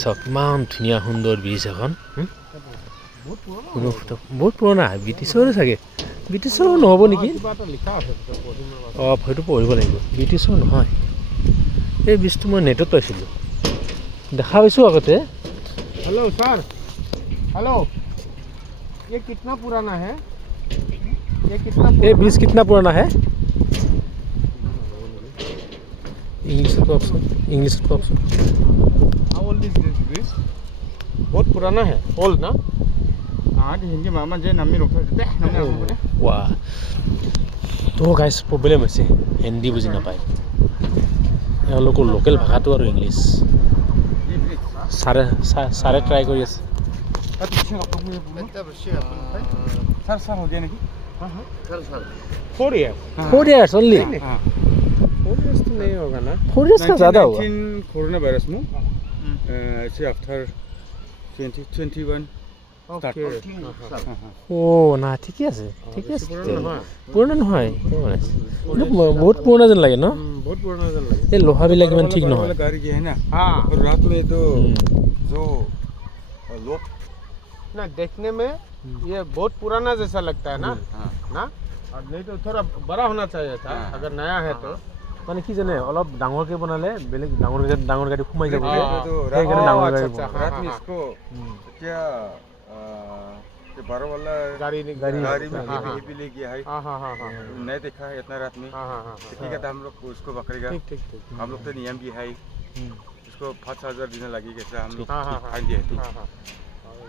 চাওক ইমান ধুনীয়া সুন্দৰ ব্ৰিজ এখন বহুত পুৰণা ব্ৰিটিছৰে চাগে ব্ৰিটিছৰো নহ'ব নেকি অঁ হয়তো পঢ়িব লাগিব ব্ৰিটিছৰ নহয় এই ব্ৰিজটো মই নেটত পাইছিলোঁ দেখা পাইছোঁ আগতে हेलो सर हेलो ये कितना पुराना है ये कितना ये ब्रिज कितना पुराना है इंग्लिश को option how old is this bridge बहुत पुराना है ओल्ड ना हाँ हिंदी मामा जे नामी रोक देते नामी रोक दे वाह तो गाइस प्रॉब्लम হৈছে হিন্দী বুজি নাপায় এওঁলোকৰ লোকেল ভাষাটো আৰু ইংলিছ सारे ट्राई करी আছে सर सर हो गया नहीं हाँ हाँ सर 4 years only 4 years तो नहीं होगा ना 4 years का ज़्यादा होगा कोरोना वायरस में ऐसे आफ्टर 2021 ও না ঠিকে আছে পুৰণা নহয় বহুত পুৰণা যেন লাগে ন बहुत पुराना जन लगे এই লোহাবিলাক ইমান ঠিক নহয় गाड़ी की है ना हाँ और रात में तो जो लोग ना देखने में ये बहुत पुराना जैसा लगता है ना ना और नहीं तो थोड़ा बड़ा होना चाहिए था अगर नया है तो মানে কি জানে অলপ ডাঙৰকৈ বনালে বেলেগ ডাঙৰ গাড়ী সোমাই যাব সেইকাৰণে ডাঙৰ গাড়ী रात में इसको क्या ये 12 वाला गाड़ी में भी ले गया है हाँ नहीं देखा है इतना रात में ठीक है तो हम लोग उसको पकड़ेगा ठीक हम लोग तो नियम भी है उसको 5,000 दिन लगी कैसा हम लोग फाइन दिया है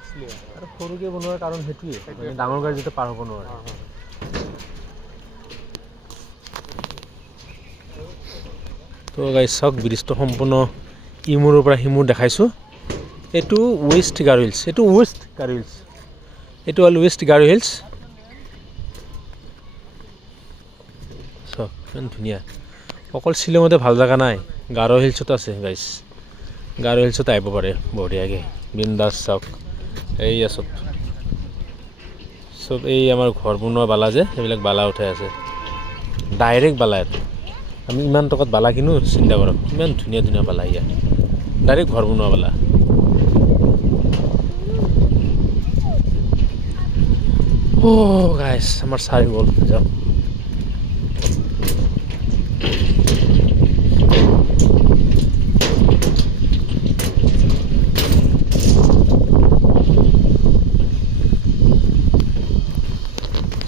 इसलिए আৰু সৰুকৈ বনোৱাৰ কাৰণ সেইটোৱে মানে ডাঙৰ গাড়ী যাতে পাৰ হ'ব নোৱাৰে তো গাইছ চাওক ব্ৰিজটো সম্পূৰ্ণ ইমূৰৰ পৰা সিমূৰ দেখাইছোঁ এইটো ৱেষ্ট গাৰো হিলছ এইটো ৱেষ্ট গাৰো হিলছ এইটো হ'ল ৱেষ্ট গাৰো হিলছ চাওক ইমান ধুনীয়া অকল শ্বিলঙতে ভাল জেগা নাই গাৰো হিলছত আছে গাইছ গাৰো হিলছত আহিব পাৰে বঢ়িয়াকৈ বিন্দাছ চাওক এইয়া চব এই আমাৰ ঘৰ বনোৱা বালা যে সেইবিলাক বালা উঠাই আছে ডাইৰেক্ট বালা ইয়াত আমি ইমান টকাত বালা কিনো চিন্তা কৰক ইমান ধুনীয়া ধুনীয়া বালা ইয়াত ডাইৰেক্ট ঘৰ বনোৱা বালা ও গাইছ আমাৰ চাৰি গ'ল যাওক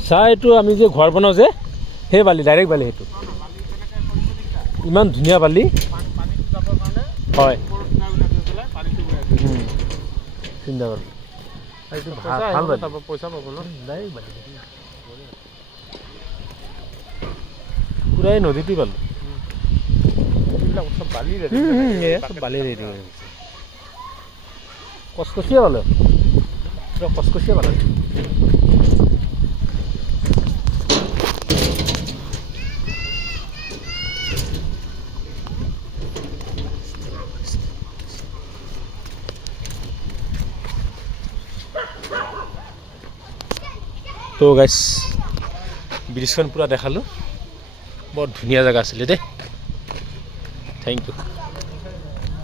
চাহ এইটো আমি যে ঘৰ বনাওঁ যে সেই বালি ডাইৰেক্ট বালি সেইটো ইমান ধুনীয়া বালি হয় চিন্তা কৰক এইটো ভাল বালি পইচা পাব ন ডাইৰেক্ট বালি পুৰা এই নদীটো পালোঁ सब बाली চব বালি ৰেডি হৈ গৈছে কচকচীয়া পালোঁ পুৰা কচকচীয়া পালোঁ তো গাইছ ব্ৰিজখন পুৰা দেখালোঁ বৰ ধুনীয়া জেগা আছিলে দেই থেংক ইউ